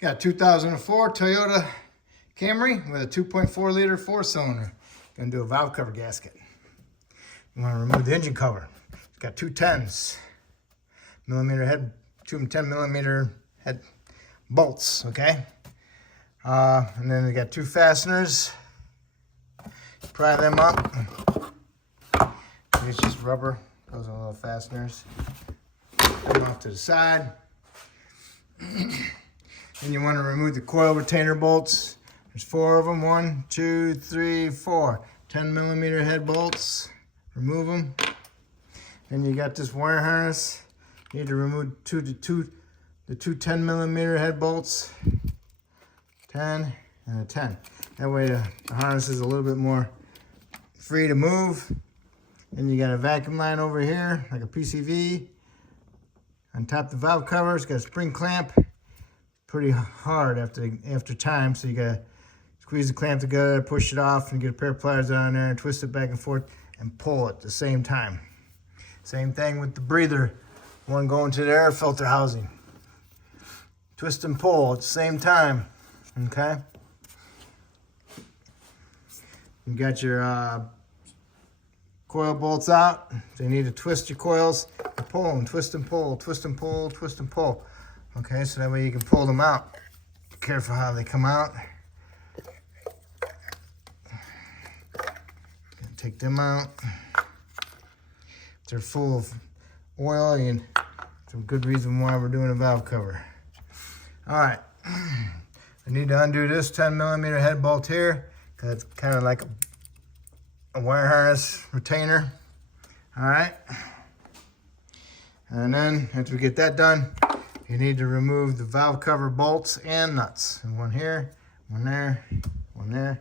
Got a 2004 Toyota Camry with a 2.4 liter 4-cylinder. Gonna do a valve cover gasket. You want to remove the engine cover. It's got two 10mm head, two 10mm head bolts. Okay, and then they got two fasteners. Pry them up. It's just rubber. Those are little fasteners. Put them off to the side. Then you want to remove the coil retainer bolts. There's 4 of them. 1, 2, 3, 4. 10mm head bolts. Remove them. Then you got this wire harness. You need to remove the two 10mm head bolts. 10 and a 10. That way the harness is a little bit more free to move. Then you got a vacuum line over here, like a PCV. On top of the valve cover, it's got a spring clamp. Pretty hard after time, so you gotta squeeze the clamp together, push it off, and get a pair of pliers on there, and twist it back and forth, and pull it at the same time. Same thing with the breather, one going to the air filter housing. Twist and pull at the same time, okay? You got your coil bolts out, so you need to twist your coils, and pull them, twist and pull, twist and pull, twist and pull. Okay, so that way you can pull them out. Be careful how they come out. Take them out. If they're full of oil, and it's a good reason why we're doing a valve cover. All right, I need to undo this 10mm head bolt here, because it's kind of like a wire harness retainer. All right, and then after we get that done, you need to remove the valve cover bolts and nuts. And one here, one there, one there,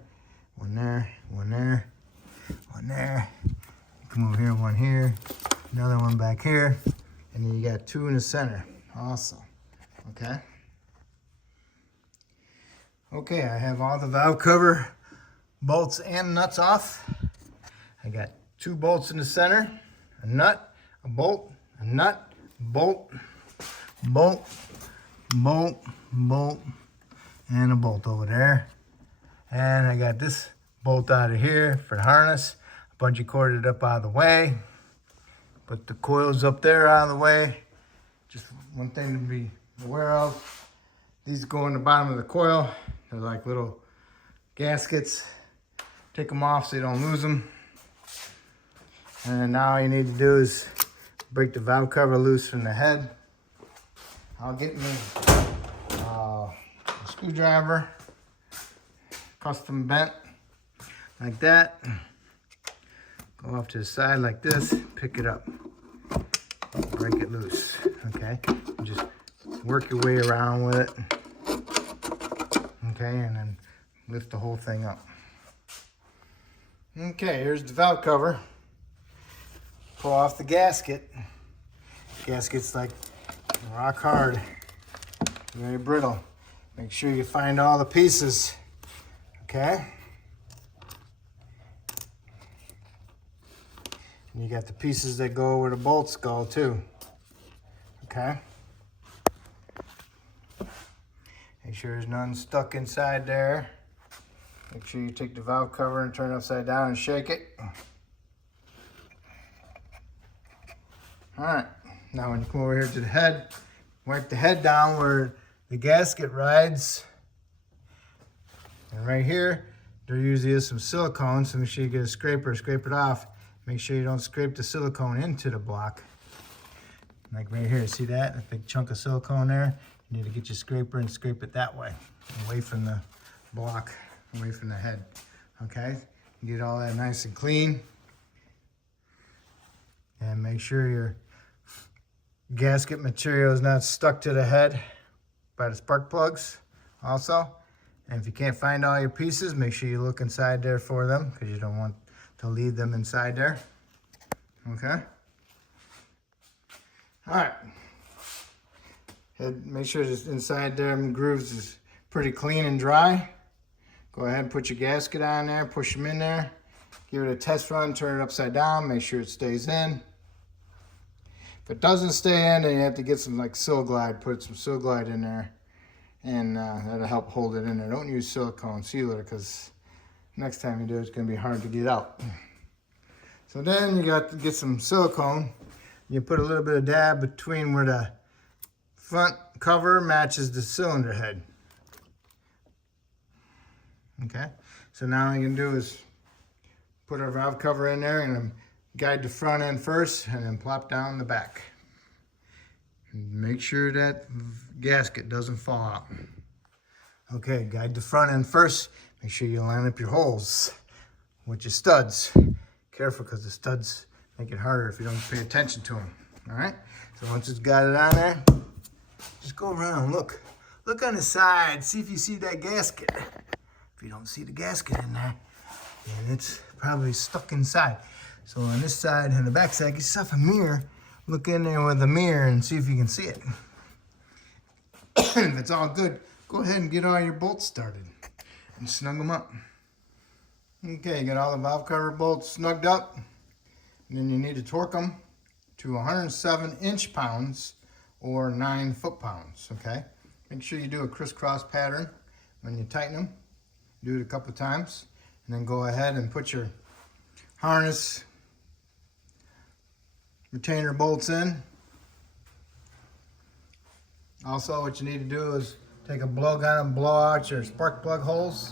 one there, one there, one there. Come over here, one here, another one back here, and then you got 2 in the center. Awesome. Okay. Okay, I have all the valve cover bolts and nuts off. I got 2 bolts in the center, a nut, a bolt, a nut, bolt, bolt, bolt, bolt, and a bolt over there. And I got this bolt out of here for the harness. Bungee corded up out of the way. Put the coils up there out of the way. Just one thing to be aware of. These go in the bottom of the coil. They're like little gaskets. Take them off so you don't lose them. And then now all you need to do is break the valve cover loose from the head. I'll get me a screwdriver, custom bent like that. Go off to the side like this, pick it up, break it loose, okay? And just work your way around with it, okay? And then lift the whole thing up. Okay, here's the valve cover. Pull off the gasket. Gasket's like rock hard, very brittle. Make sure you find all the pieces, okay? And you got the pieces that go where the bolts go too, okay? Make sure there's none stuck inside there. Make sure you take the valve cover and turn it upside down and shake it. All right. Now when you come over here to the head, wipe the head down where the gasket rides. And right here, there usually is some silicone, so make sure you get a scraper, scrape it off. Make sure you don't scrape the silicone into the block. Like right here, see that? A big chunk of silicone there? You need to get your scraper and scrape it that way, away from the block, away from the head, okay? Get all that nice and clean. And make sure your gasket material is not stuck to the head by the spark plugs also. And if you can't find all your pieces, make sure you look inside there for them, because you don't want to leave them inside there. Okay? All right. Make sure this inside there grooves is pretty clean and dry. Go ahead and put your gasket on there, push them in there. Give it a test run, turn it upside down, make sure it stays in. If it doesn't stay in, then you have to get some like Sil Glide, put some Sil Glide in there and that'll help hold it in there. Don't use silicone sealer because next time you do it's going to be hard to get out. So then you got to get some silicone. You put a little bit of dab between where the front cover matches the cylinder head. Okay, so now all you can do is put our valve cover in there and guide the front end first and then plop down the back. And make sure that gasket doesn't fall out. Okay, guide the front end first. Make sure you line up your holes with your studs. Careful because the studs make it harder if you don't pay attention to them. All right, so once it's got it on there, just go around, look on the side, see if you see that gasket. If you don't see the gasket in there, then it's probably stuck inside. So on this side and the back side, get yourself a mirror. Look in there with a mirror and see if you can see it. If it's all good, go ahead and get all your bolts started and snug them up. Okay, you got all the valve cover bolts snugged up. And then you need to torque them to 107 inch-pounds or 9 foot-pounds, okay? Make sure you do a crisscross pattern when you tighten them. Do it a couple times, and then go ahead and put your harness retainer bolts in. Also, what you need to do is take a blowgun and blow out your spark plug holes.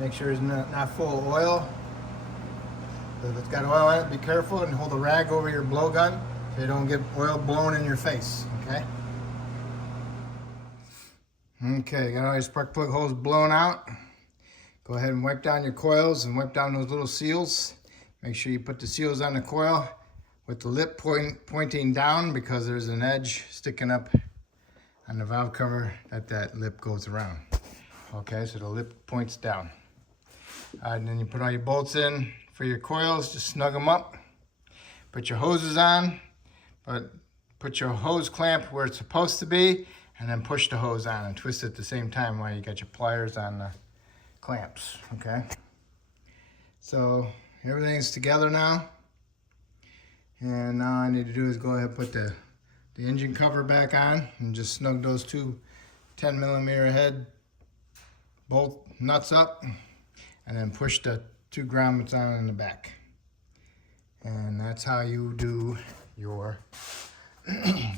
Make sure it's not full of oil. If it's got oil in it, be careful and hold a rag over your blowgun so you don't get oil blown in your face, okay? Okay, got all your spark plug holes blown out. Go ahead and wipe down your coils and wipe down those little seals. Make sure you put the seals on the coil with the lip pointing down because there's an edge sticking up on the valve cover that lip goes around. Okay, so the lip points down. All right, and then you put all your bolts in for your coils, just snug them up. Put your hoses on, but put your hose clamp where it's supposed to be, and then push the hose on and twist it at the same time while you got your pliers on the clamps, okay? So everything's together now. And now all I need to do is go ahead and put the engine cover back on and just snug those two 10mm head bolt nuts up and then push the 2 grommets on in the back. And that's how you do your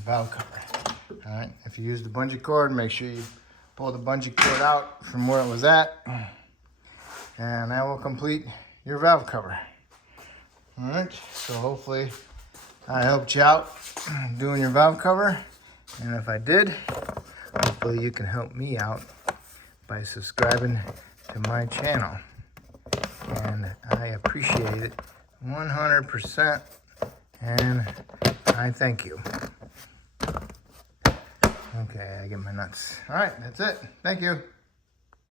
valve cover. All right, if you use the bungee cord, make sure you pull the bungee cord out from where it was at, and that will complete your valve cover. All right, so hopefully I helped you out doing your valve cover, and if I did, hopefully you can help me out by subscribing to my channel, and I appreciate it 100%, and I thank you. Okay, I get my nuts. All right, that's it. Thank you.